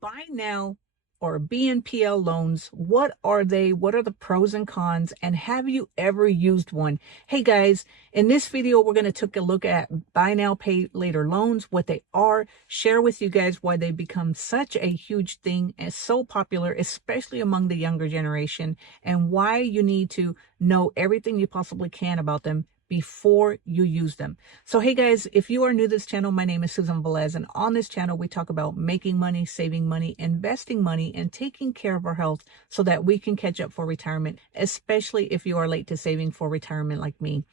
buy now or BNPL loans, what are they? What are the pros and cons? And have you ever used one? Hey guys, in this video, we're going to take a look at buy now, pay later loans, what they are, share with you guys why they become such a huge thing and so popular, especially among the younger generation, and why you need to know everything you possibly can about them before you use them. So hey guys, if you are new to this channel, my name is Susan Velez, and on this channel we talk about making money, saving money, investing money, and taking care of our health so that we can catch up for retirement, especially if you are late to saving for retirement like me.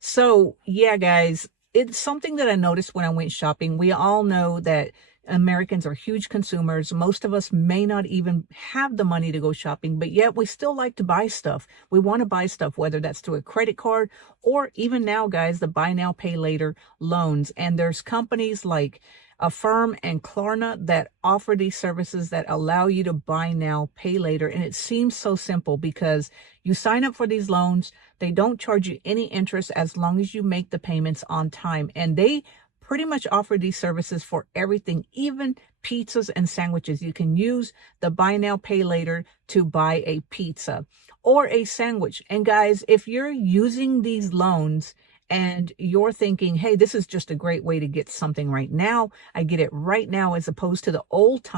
So yeah, guys, it's something that I noticed when I went shopping. We all know that Americans are huge consumers. Most of us may not even have the money to go shopping, but yet we still like to buy stuff. We want to buy stuff, whether that's through a credit card or even now, guys, the buy now, pay later loans. And there's companies like Affirm and Klarna that offer these services that allow you to buy now, pay later. And it seems so simple because you sign up for these loans. They don't charge you any interest as long as you make the payments on time. And they pretty much offer these services for everything, even pizzas and sandwiches. You can use the buy now, pay later to buy a pizza or a sandwich. And guys, if you're using these loans and you're thinking, hey, this is just a great way to get something right now. I get it right now, as opposed to the old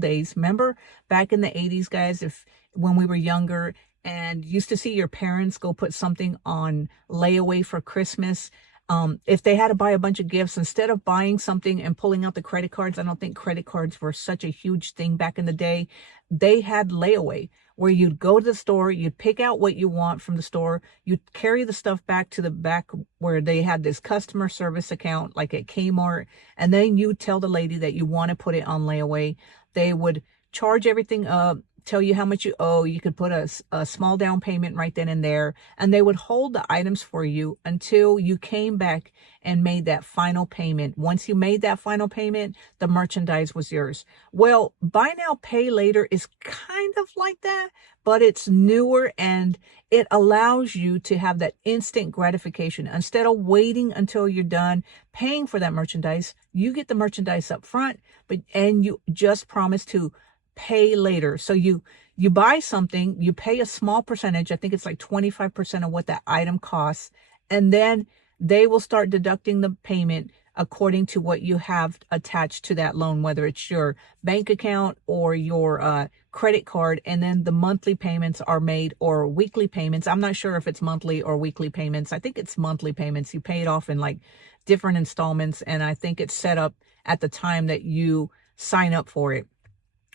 days. Remember back in the 80s, guys, when we were younger and used to see your parents go put something on layaway for Christmas. If they had to buy a bunch of gifts, instead of buying something and pulling out the credit cards, I don't think credit cards were such a huge thing back in the day. They had layaway where you'd go to the store, you'd pick out what you want from the store, you'd carry the stuff back to the back where they had this customer service account, like at Kmart, and then you tell the lady that you want to put it on layaway. They would charge everything up, tell you how much you owe. You could put a small down payment right then and there, and they would hold the items for you until you came back and made that final payment. Once you made that final payment, the merchandise was yours. Well, buy now, pay later is kind of like that, but it's newer and it allows you to have that instant gratification. Instead of waiting until you're done paying for that merchandise, you get the merchandise up front, and you just promise to pay later. So you buy something, you pay a small percentage, I think it's like 25% of what that item costs, and then they will start deducting the payment according to what you have attached to that loan, whether it's your bank account or your credit card. And then the monthly payments are made, or weekly payments. I'm not sure if it's monthly or weekly payments. I think it's monthly payments. You pay it off in like different installments, and I think it's set up at the time that you sign up for it.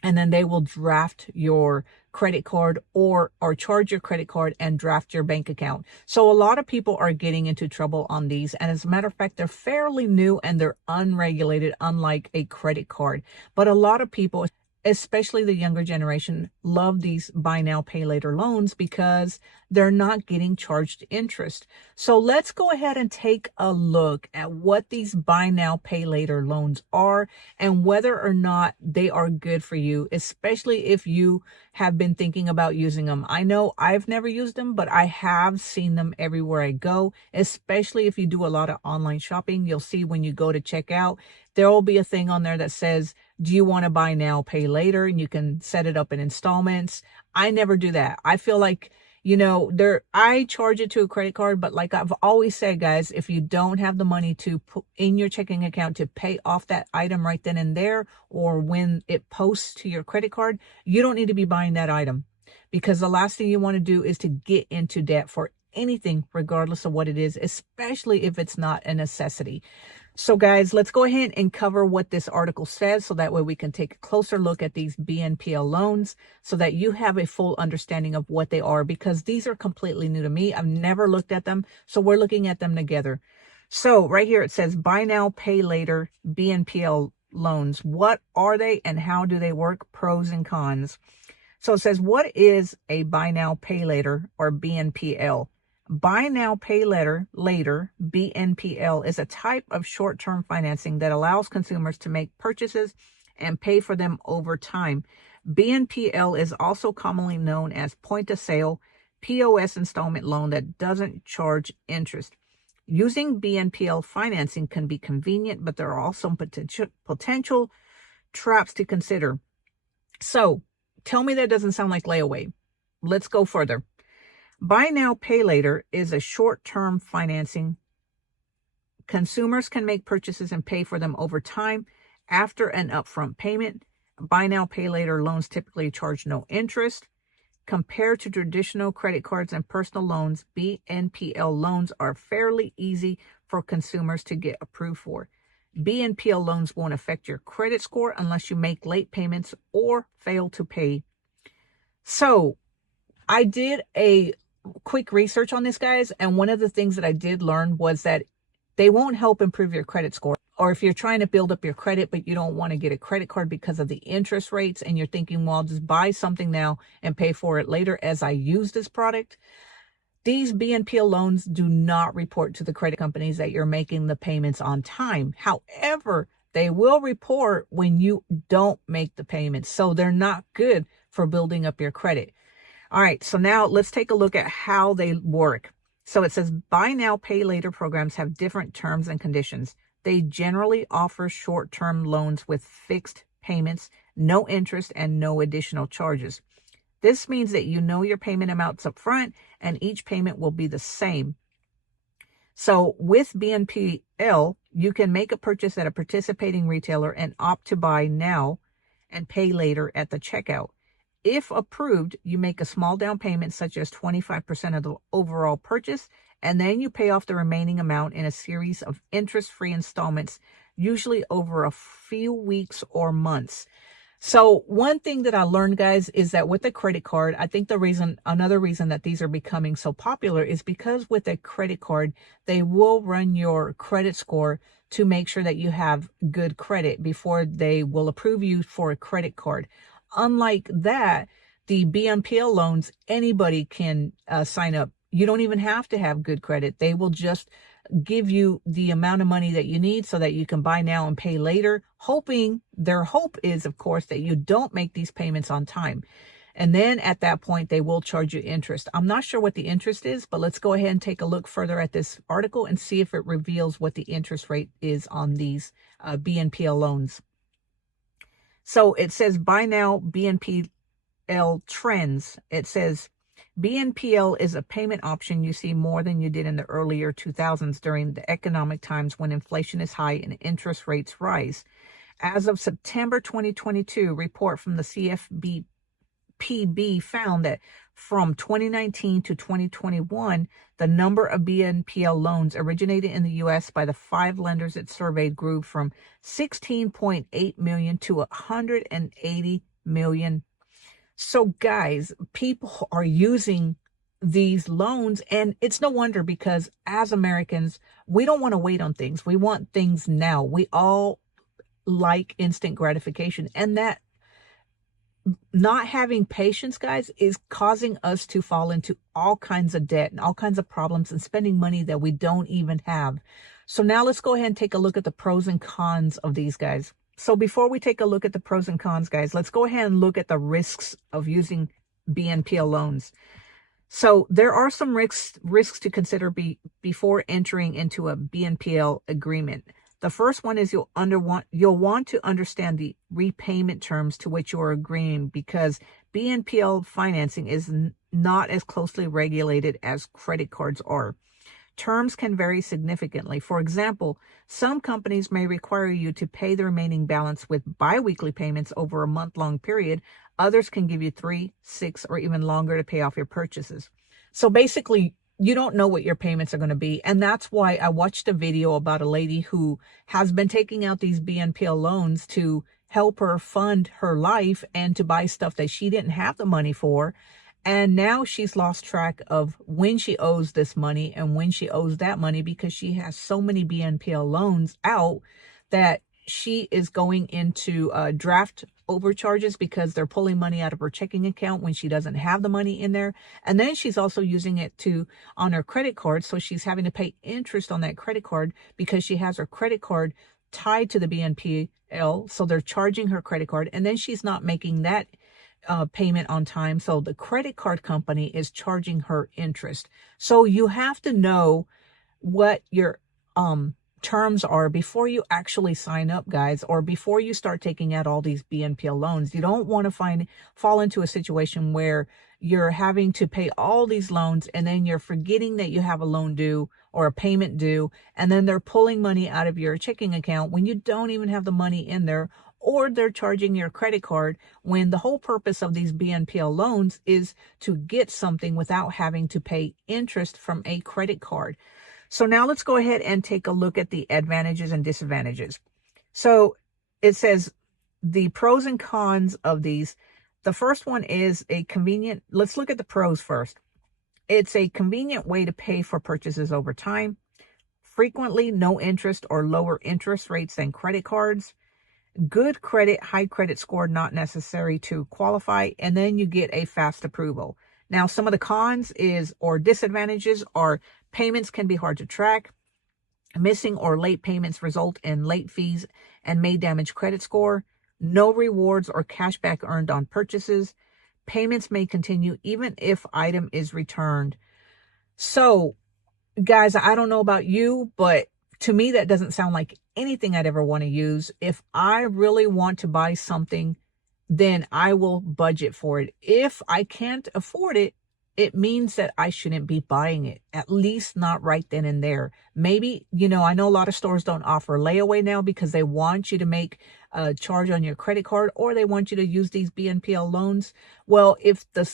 And then they will draft your credit card or charge your credit card and draft your bank account. So a lot of people are getting into trouble on these. And as a matter of fact, they're fairly new and they're unregulated, unlike a credit card. But a lot of people, especially the younger generation, love these buy now, pay later loans because they're not getting charged interest. So let's go ahead and take a look at what these buy now, pay later loans are and whether or not they are good for you, especially if you have been thinking about using them. I know I've never used them, but I have seen them everywhere I go, especially if you do a lot of online shopping. You'll see when you go to check out, there will be a thing on there that says, do you want to buy now, pay later? And you can set it up in installments. I never do that. I feel like, I charge it to a credit card, but like I've always said, guys, if you don't have the money to put in your checking account to pay off that item right then and there, or when it posts to your credit card, you don't need to be buying that item, because the last thing you want to do is to get into debt for anything, regardless of what it is, especially if it's not a necessity. So guys, let's go ahead and cover what this article says, so that way we can take a closer look at these BNPL loans so that you have a full understanding of what they are, because these are completely new to me. I've never looked at them, so we're looking at them together. So right here it says buy now, pay later BNPL loans. What are they and how do they work? Pros and cons. So it says, what is a buy now, pay later, or BNPL? Buy now, pay later, BNPL, is a type of short-term financing that allows consumers to make purchases and pay for them over time. BNPL is also commonly known as point-of-sale POS installment loan that doesn't charge interest. Using BNPL financing can be convenient, but there are also potential traps to consider. So tell me that doesn't sound like layaway. Let's go further. Buy now, pay later is a short-term financing. Consumers can make purchases and pay for them over time after an upfront payment. Buy now, pay later loans typically charge no interest. Compared to traditional credit cards and personal loans, BNPL loans are fairly easy for consumers to get approved for. BNPL loans won't affect your credit score unless you make late payments or fail to pay. So I did a quick research on this, guys, and one of the things that I did learn was that they won't help improve your credit score. Or if you're trying to build up your credit, but you don't want to get a credit card because of the interest rates, and you're thinking, well, I'll just buy something now and pay for it later as I use this product. These BNPL loans do not report to the credit companies that you're making the payments on time. However, they will report when you don't make the payments. So they're not good for building up your credit. All right, so now let's take a look at how they work. So it says buy now, pay later programs have different terms and conditions. They generally offer short-term loans with fixed payments, no interest, and no additional charges. This means that you know your payment amounts up front and each payment will be the same. So with BNPL, you can make a purchase at a participating retailer and opt to buy now and pay later at the checkout. If approved, you make a small down payment, such as 25% of the overall purchase, and then you pay off the remaining amount in a series of interest-free installments, usually over a few weeks or months. So one thing that I learned, guys, is that with a credit card, I think another reason that these are becoming so popular is because with a credit card, they will run your credit score to make sure that you have good credit before they will approve you for a credit card. Unlike that, the BNPL loans, anybody can sign up. You don't even have to have good credit. They will just give you the amount of money that you need so that you can buy now and pay later, their hope is, of course, that you don't make these payments on time. And then at that point, they will charge you interest. I'm not sure what the interest is, but let's go ahead and take a look further at this article and see if it reveals what the interest rate is on these BNPL loans. So it says buy now BNPL trends. It says BNPL is a payment option you see more than you did in the earlier 2000s during the economic times when inflation is high and interest rates rise. As of September 2022, report from the CFPB found that from 2019 to 2021, the number of BNPL loans originated in the U.S. by the 5 lenders it surveyed grew from 16.8 million to 180 million. So guys, people are using these loans, and it's no wonder, because as Americans, we don't want to wait on things. We want things now. We all like instant gratification, and that not having patience, guys, is causing us to fall into all kinds of debt and all kinds of problems and spending money that we don't even have. So now let's go ahead and take a look at the pros and cons of these, guys. So before we take a look at the pros and cons, guys, let's go ahead and look at the risks of using BNPL loans. So there are some risks to consider before entering into a BNPL agreement. The first one is you'll want to understand the repayment terms to which you're agreeing, because BNPL financing is not as closely regulated as credit cards are. Terms can vary significantly. For example, some companies may require you to pay the remaining balance with biweekly payments over a month-long period. Others can give you 3, 6, or even longer to pay off your purchases. So basically, you don't know what your payments are going to be. And that's why I watched a video about a lady who has been taking out these BNPL loans to help her fund her life and to buy stuff that she didn't have the money for. And now she's lost track of when she owes this money and when she owes that money, because she has so many BNPL loans out that she is going into draft overcharges because they're pulling money out of her checking account when she doesn't have the money in there. And then she's also using it on her credit card. So she's having to pay interest on that credit card because she has her credit card tied to the BNPL. So they're charging her credit card, and then she's not making that payment on time. So the credit card company is charging her interest. So you have to know what your terms are before you actually sign up, guys, or before you start taking out all these BNPL loans. You don't want to fall into a situation where you're having to pay all these loans and then you're forgetting that you have a loan due or a payment due, and then they're pulling money out of your checking account when you don't even have the money in there, or they're charging your credit card when the whole purpose of these BNPL loans is to get something without having to pay interest from a credit card. So now let's go ahead and take a look at the advantages and disadvantages. So it says the pros and cons of these. The first one is a convenient, let's look at the pros first. It's a convenient way to pay for purchases over time. Frequently no interest or lower interest rates than credit cards. Good credit, high credit score not necessary to qualify, and then you get a fast approval. Now, some of the cons or disadvantages are payments can be hard to track. Missing or late payments result in late fees and may damage credit score. No rewards or cashback earned on purchases. Payments may continue even if item is returned. So, guys, I don't know about you, but to me, that doesn't sound like anything I'd ever want to use. If I really want to buy something, then I will budget for it. If I can't afford it, it means that I shouldn't be buying it, at least not right then and there. Maybe, I know a lot of stores don't offer layaway now because they want you to make a charge on your credit card, or they want you to use these BNPL loans. Well, if the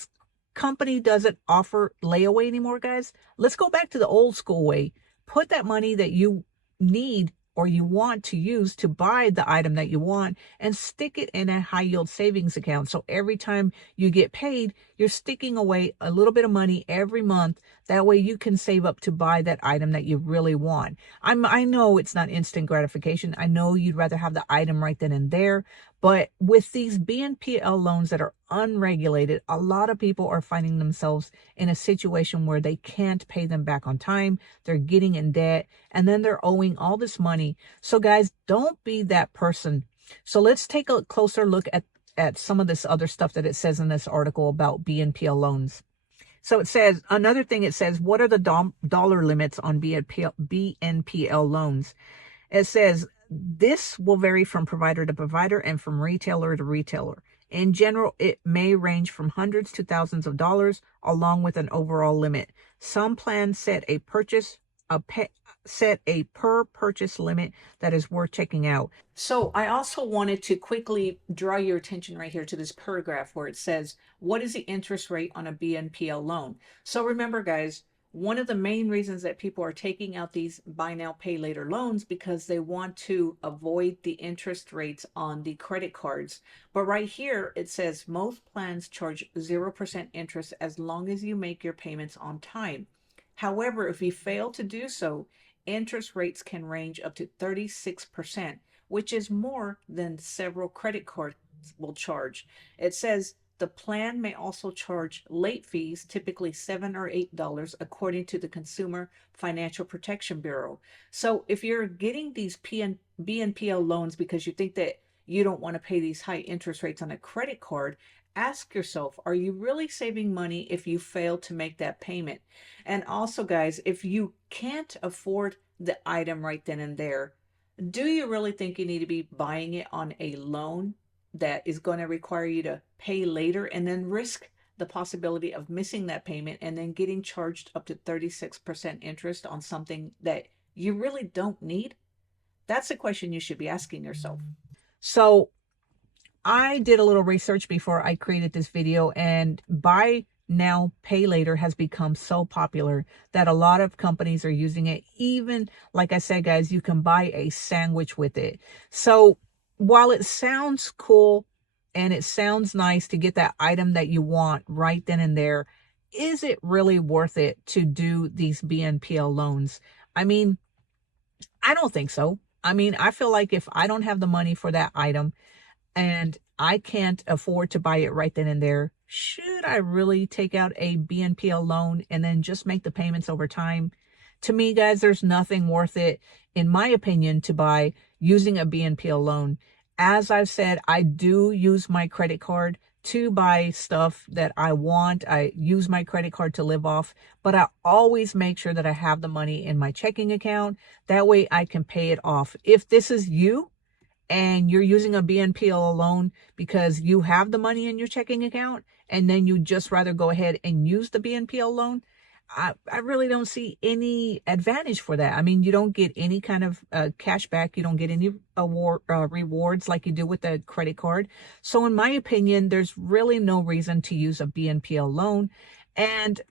company doesn't offer layaway anymore, guys, let's go back to the old school way. Put that money that you need or you want to use to buy the item that you want and stick it in a high yield savings account. So every time you get paid, you're sticking away a little bit of money every month. That way you can save up to buy that item that you really want. I know it's not instant gratification. I know you'd rather have the item right then and there. But with these BNPL loans that are unregulated, a lot of people are finding themselves in a situation where they can't pay them back on time. They're getting in debt, and then they're owing all this money. So guys, don't be that person. So let's take a closer look at some of this other stuff that it says in this article about BNPL loans. So it says, another thing it says, what are the dollar limits on BNPL loans? It says, this will vary from provider to provider and from retailer to retailer. In general, it may range from hundreds to thousands of dollars, along with an overall limit. Some plans set a per purchase limit that is worth checking out. So I also wanted to quickly draw your attention right here to this paragraph where it says, what is the interest rate on a BNPL loan? So remember, guys, one of the main reasons that people are taking out these buy now, pay later loans because they want to avoid the interest rates on the credit cards. But right here, it says most plans charge 0% interest as long as you make your payments on time. However, if you fail to do so, interest rates can range up to 36%, which is more than several credit cards will charge. It says the plan may also charge late fees, typically $7 or $8, according to the Consumer Financial Protection Bureau. So if you're getting these BNPL loans because you think that you don't want to pay these high interest rates on a credit card, ask yourself, are you really saving money if you fail to make that payment? And also, guys, if you can't afford the item right then and there, do you really think you need to be buying it on a loan that is going to require you to pay later and then risk the possibility of missing that payment and then getting charged up to 36% interest on something that you really don't need? That's a question you should be asking yourself. So I did a little research before I created this video, and buy now, pay later has become so popular that a lot of companies are using it. Even, like I said, guys, you can buy a sandwich with it. So while it sounds cool and it sounds nice to get that item that you want right then and there, is it really worth it to do these BNPL loans? I mean, I don't think so. I mean, I feel like if I don't have the money for that item and I can't afford to buy it right then and there, should I really take out a BNPL loan and then just make the payments over time? To me, guys, there's nothing worth it, in my opinion, to buy using a BNPL loan. As I've said, I do use my credit card to buy stuff that I want. I use my credit card to live off, but I always make sure that I have the money in my checking account. That way I can pay it off. If this is you, and you're using a BNPL loan because you have the money in your checking account and then you just rather go ahead and use the BNPL loan, I really don't see any advantage for that. I mean, you don't get any kind of cash back. You don't get any rewards like you do with a credit card. So in my opinion, there's really no reason to use a BNPL loan. And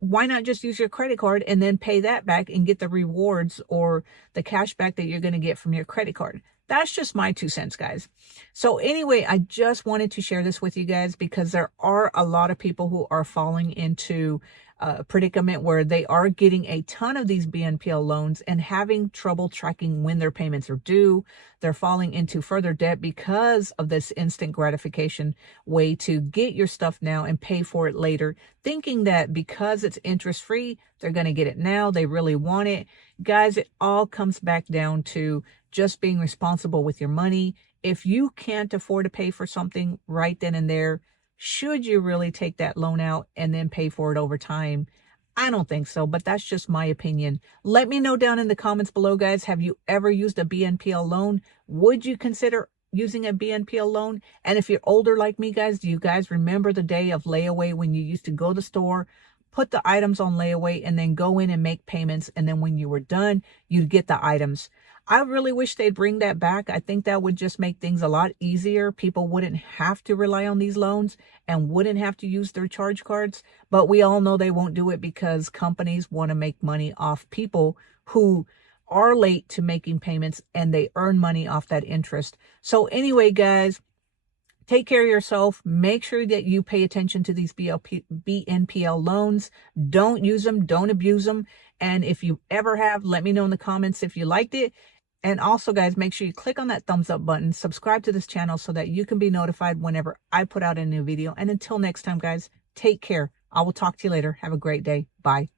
why not just use your credit card and then pay that back and get the rewards or the cash back that you're going to get from your credit card? That's just my 2 cents, guys. So anyway, I just wanted to share this with you guys because there are a lot of people who are falling into a predicament where they are getting a ton of these BNPL loans and having trouble tracking when their payments are due. They're falling into further debt because of this instant gratification way to get your stuff now and pay for it later, thinking that because it's interest free, they're going to get it now. They really want it. Guys, it all comes back down to just being responsible with your money. If you can't afford to pay for something right then and there, should you really take that loan out and then pay for it over time? I don't think so, but that's just my opinion. Let me know down in the comments below, guys. Have you ever used a BNPL loan? Would you consider using a BNPL loan? And if you're older like me, guys, do you guys remember the day of layaway when you used to go to the store, put the items on layaway, and then go in and make payments, and then when you were done, you'd get the items? I really wish they'd bring that back. I think that would just make things a lot easier. People wouldn't have to rely on these loans and wouldn't have to use their charge cards. But we all know they won't do it because companies want to make money off people who are late to making payments and they earn money off that interest. So anyway, guys, take care of yourself. Make sure that you pay attention to these BNPL loans. Don't use them. Don't abuse them. And if you ever have, let me know in the comments if you liked it. And also, guys, make sure you click on that thumbs up button, subscribe to this channel so that you can be notified whenever I put out a new video. And until next time, guys, take care. I will talk to you later. Have a great day. Bye.